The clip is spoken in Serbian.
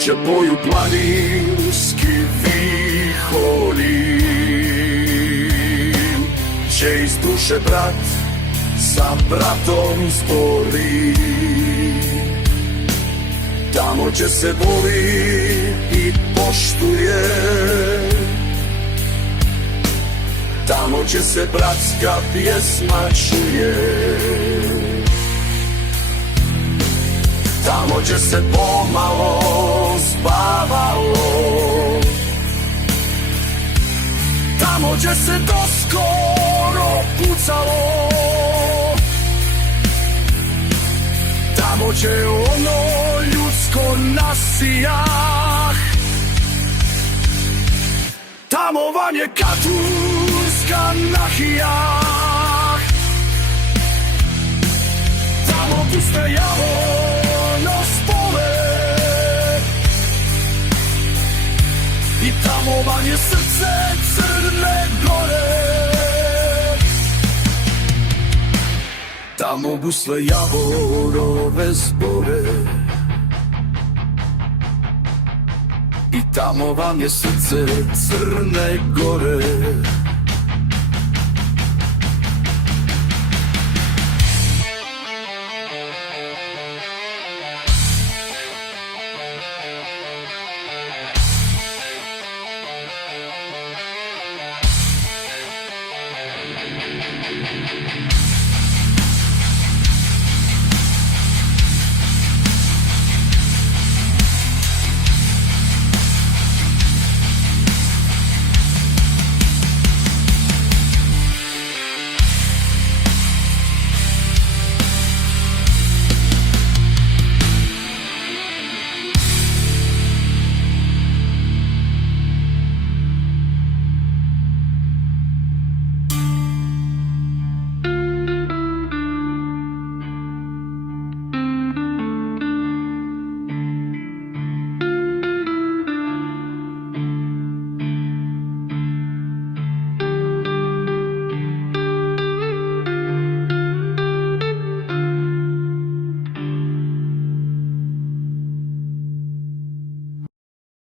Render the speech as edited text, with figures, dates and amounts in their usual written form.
Čepою planinski vihorim, gdzie iz duše brat sa bratom zbori. Tamo gdzie se voli i poštuje, tamo gdzie se bratska pjesma čuje, tamo gdzie se pomalo spavalo, tamo gdzie se doskoro pucalo, tamo gdzie ono ljudsko nasijah, tamo vam je katulska nahijah, tamo puste javo i tamo vam je srce Crne Gore. Tamo busle javorove zbore i tamo vam je srce Crne Gore.